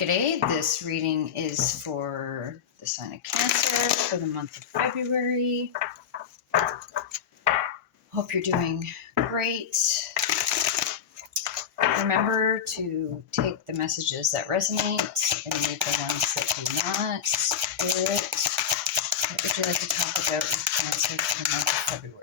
G'day, this reading is for the sign of Cancer for the month of February. Hope you're doing great. Remember to take the messages that resonate and leave the ones that do not. Spirit, what would you like to talk about with Cancer for the month of February?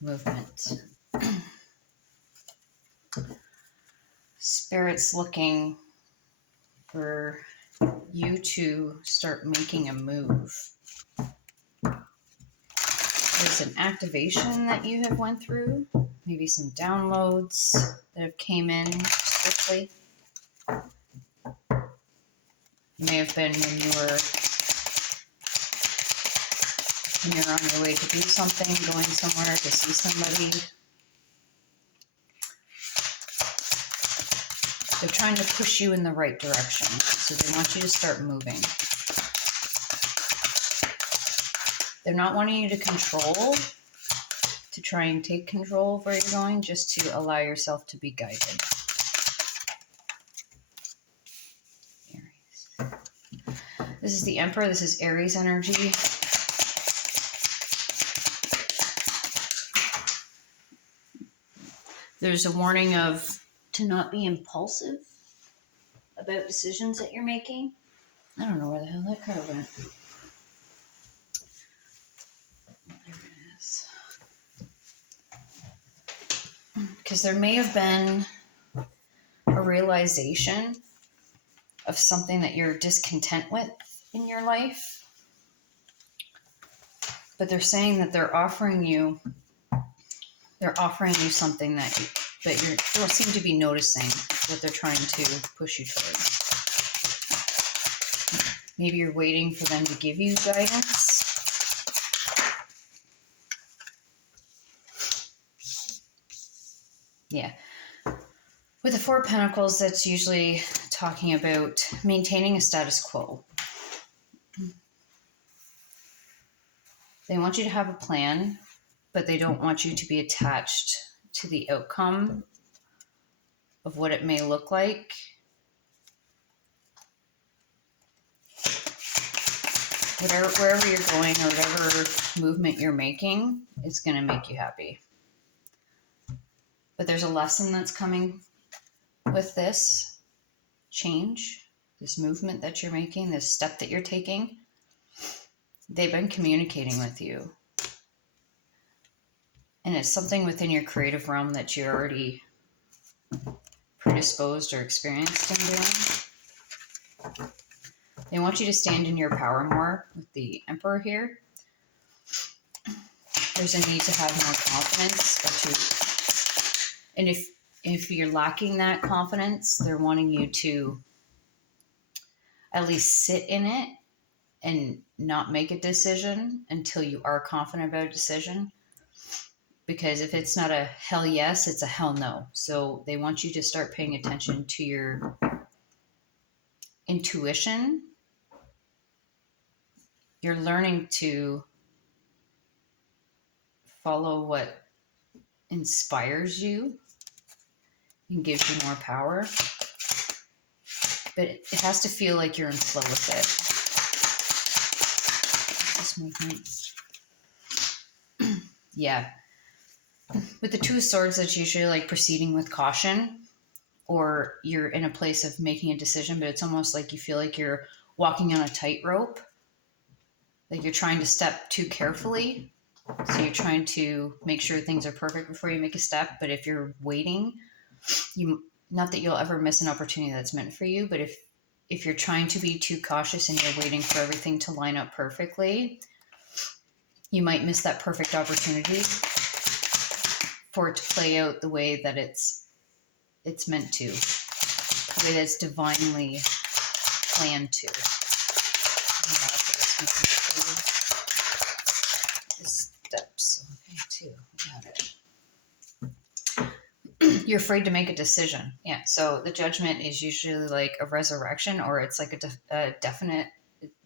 Movement. Spirit's looking for you to start making a move. There's an activation that you have went through, maybe some downloads that have came in quickly. It may have been when you're on your way to do something, going somewhere to see somebody. They're trying to push you in the right direction, so they want you to start moving. They're not wanting you to control, to try and take control of where you're going, just to allow yourself to be guided. Aries. This is the Emperor. This is Aries energy. There's a warning to not be impulsive about decisions that you're making. I don't know where the hell that card went. There it is. Because there may have been a realization of something that you're discontent with in your life. But they're saying that they're offering you something that you don't seem to be noticing what they're trying to push you towards. Maybe you're waiting for them to give you guidance. Yeah. With the Four of Pentacles, that's usually talking about maintaining a status quo. They want you to have a plan, but they don't want you to be attached to the outcome of what it may look like. Wherever you're going or whatever movement you're making, it's going to make you happy. But there's a lesson that's coming with this change, this movement that you're making, this step that you're taking. They've been communicating with you. And it's something within your creative realm that you're already predisposed or experienced in doing. They want you to stand in your power more with the Emperor here. There's a need to have more confidence. And if you're lacking that confidence, they're wanting you to at least sit in it and not make a decision until you are confident about a decision. Because if it's not a hell yes, it's a hell no. So they want you to start paying attention to your intuition. You're learning to follow what inspires you and gives you more power. But it has to feel like you're in flow with it. This movement. Yeah. With the Two of Swords, that's usually like proceeding with caution, or you're in a place of making a decision, but it's almost like you feel like you're walking on a tightrope. Like you're trying to step too carefully. So you're trying to make sure things are perfect before you make a step. But if you're waiting, not that you'll ever miss an opportunity that's meant for you, but if you're trying to be too cautious and you're waiting for everything to line up perfectly, you might miss that perfect opportunity for it to play out the way that it's meant to, the way that's divinely planned to. Steps. Okay, two. Got it. You're afraid to make a decision. Yeah. So the judgment is usually like a resurrection, or it's like a definite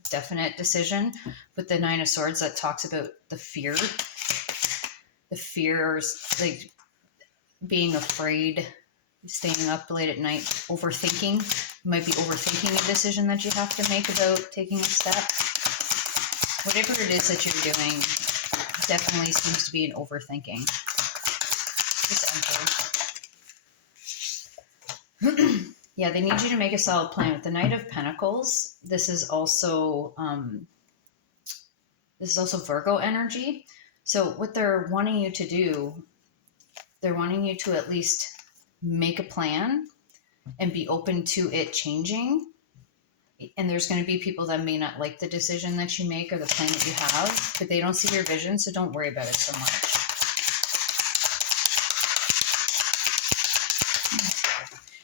definite decision. With the Nine of Swords, that talks about the fears, like being afraid, staying up late at night, overthinking. You might be overthinking a decision that you have to make about taking a step. Whatever it is that you're doing definitely seems to be an overthinking. This Emperor. Yeah, they need you to make a solid plan. With the Knight of Pentacles, this is also Virgo energy. So what they're wanting you to do, they're wanting you to at least make a plan and be open to it changing. And there's going to be people that may not like the decision that you make or the plan that you have, but they don't see your vision, so don't worry about it so much.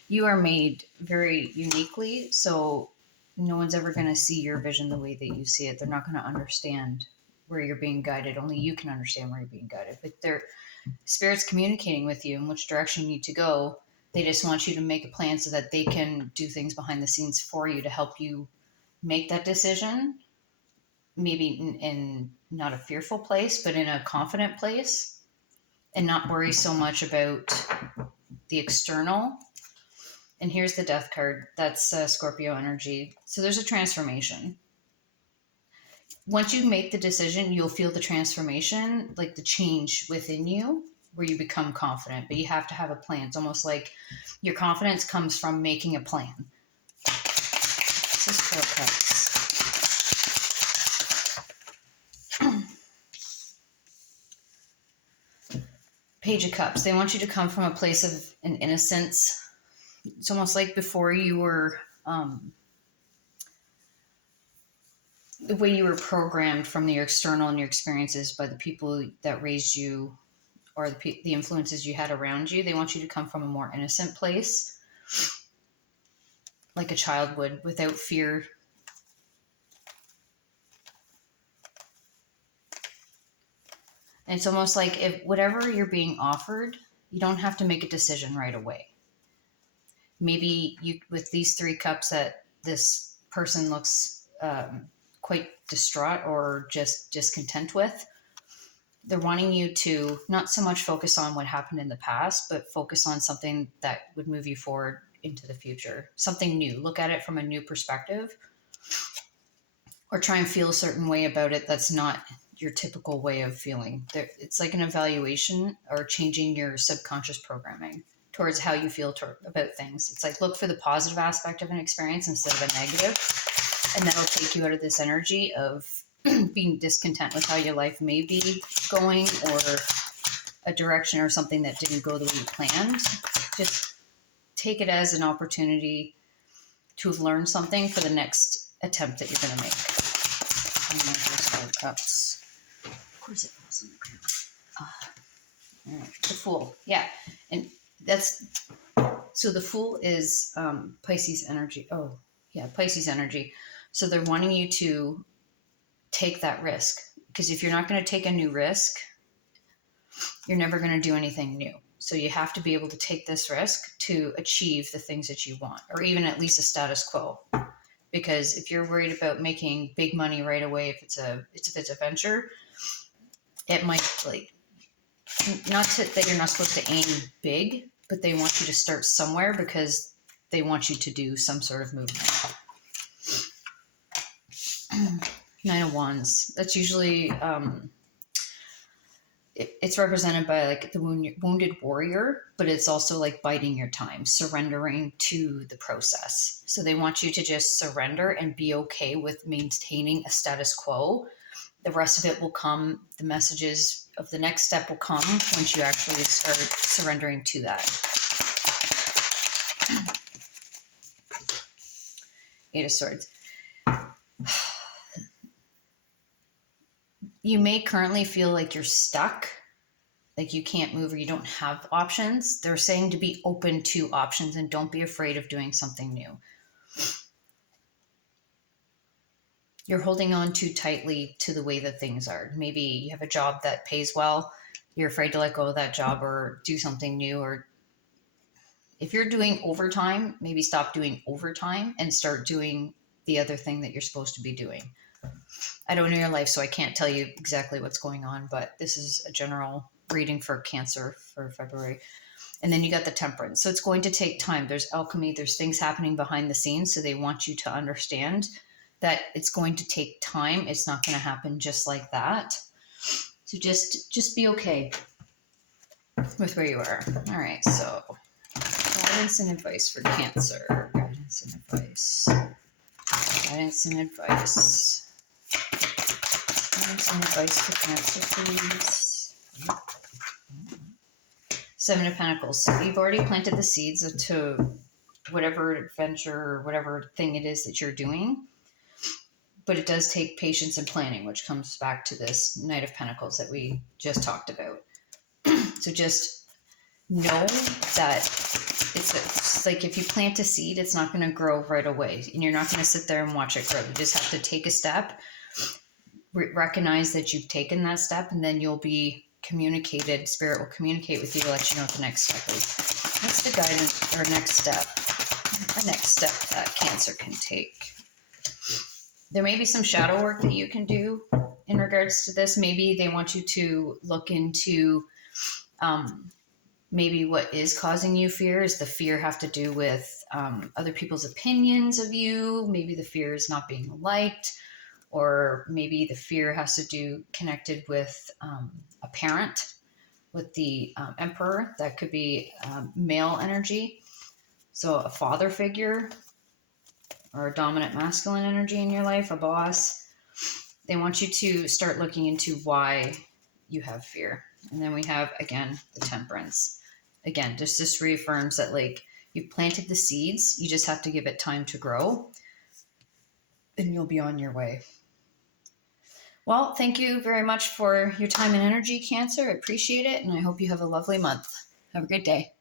You are made very uniquely, so no one's ever going to see your vision the way that you see it. They're not going to understand where you're being guided. Only you can understand where you're being guided. But their spirit's communicating with you in which direction you need to go. They just want you to make a plan so that they can do things behind the scenes for you to help you make that decision. Maybe in not a fearful place, but in a confident place, and not worry so much about the external. And here's the Death card. That's Scorpio energy. So there's a transformation. Once you make the decision, you'll feel the transformation, like the change within you, where you become confident, but you have to have a plan. It's almost like your confidence comes from making a plan. This is 4 cups. Page of Cups. They want you to come from a place of an innocence. It's almost like before you were, the way you were programmed from your external and your experiences by the people that raised you, or the influences you had around you. They want you to come from a more innocent place, like a child would, without fear. And it's almost like if whatever you're being offered, you don't have to make a decision right away. Maybe you, with these 3 cups, that this person looks quite distraught or just discontent with. They're wanting you to not so much focus on what happened in the past, but focus on something that would move you forward into the future. Something new. Look at it from a new perspective. Or try and feel a certain way about it that's not your typical way of feeling. It's like an evaluation or changing your subconscious programming towards how you feel about things. It's like look for the positive aspect of an experience instead of a negative. And that'll take you out of this energy of being discontent with how your life may be going, or a direction or something that didn't go the way you planned. Just take it as an opportunity to learn something for the next attempt that you're going to make. And then there's 5 cups. Of course it falls on the ground. All right. The Fool. Yeah. And that's, so the Fool is Pisces energy. Oh, yeah, Pisces energy. So they're wanting you to take that risk, because if you're not going to take a new risk, you're never going to do anything new. So you have to be able to take this risk to achieve the things that you want, or even at least a status quo. Because if you're worried about making big money right away, if it's a venture, it might, like, that you're not supposed to aim big, but they want you to start somewhere because they want you to do some sort of movement. 9 of Wands. That's usually, it's represented by like the wounded warrior, but it's also like biding your time, surrendering to the process. So they want you to just surrender and be okay with maintaining a status quo. The rest of it will come. The messages of the next step will come once you actually start surrendering to that. 8 of Swords. You may currently feel like you're stuck, like you can't move or you don't have options. They're saying to be open to options and don't be afraid of doing something new. You're holding on too tightly to the way that things are. Maybe you have a job that pays well. You're afraid to let go of that job or do something new. Or if you're doing overtime, maybe stop doing overtime and start doing the other thing that you're supposed to be doing. I don't know your life, so I can't tell you exactly what's going on, but this is a general reading for Cancer for February. And then you got the Temperance. So it's going to take time. There's alchemy, there's things happening behind the scenes. So they want you to understand that it's going to take time. It's not going to happen just like that. So just be okay with where you are. All right, so guidance and advice for Cancer. Guidance and advice. Guidance and advice. Guidance and advice for Cancer, please. Seven of Pentacles. So you've already planted the seeds to whatever adventure or whatever thing it is that you're doing. But it does take patience and planning, which comes back to this Knight of Pentacles that we just talked about. So just know that it's like if you plant a seed, it's not going to grow right away. And you're not going to sit there and watch it grow. You just have to take a step, recognize that you've taken that step, and then you'll be communicated. Spirit will communicate with you to let you know what the next step is. What's the guidance or next step? A next step that Cancer can take. There may be some shadow work that you can do in regards to this. Maybe they want you to look into maybe what is causing you fear. Is the fear have to do with other people's opinions of you? Maybe the fear is not being liked, or maybe the fear has to do connected with a parent, with the Emperor. That could be male energy. So a father figure or a dominant masculine energy in your life, a boss. They want you to start looking into why you have fear. And then we have, again, the Temperance. Again, just this reaffirms that, like, you've planted the seeds. You just have to give it time to grow. And you'll be on your way. Well, thank you very much for your time and energy, Cancer. I appreciate it. And I hope you have a lovely month. Have a great day.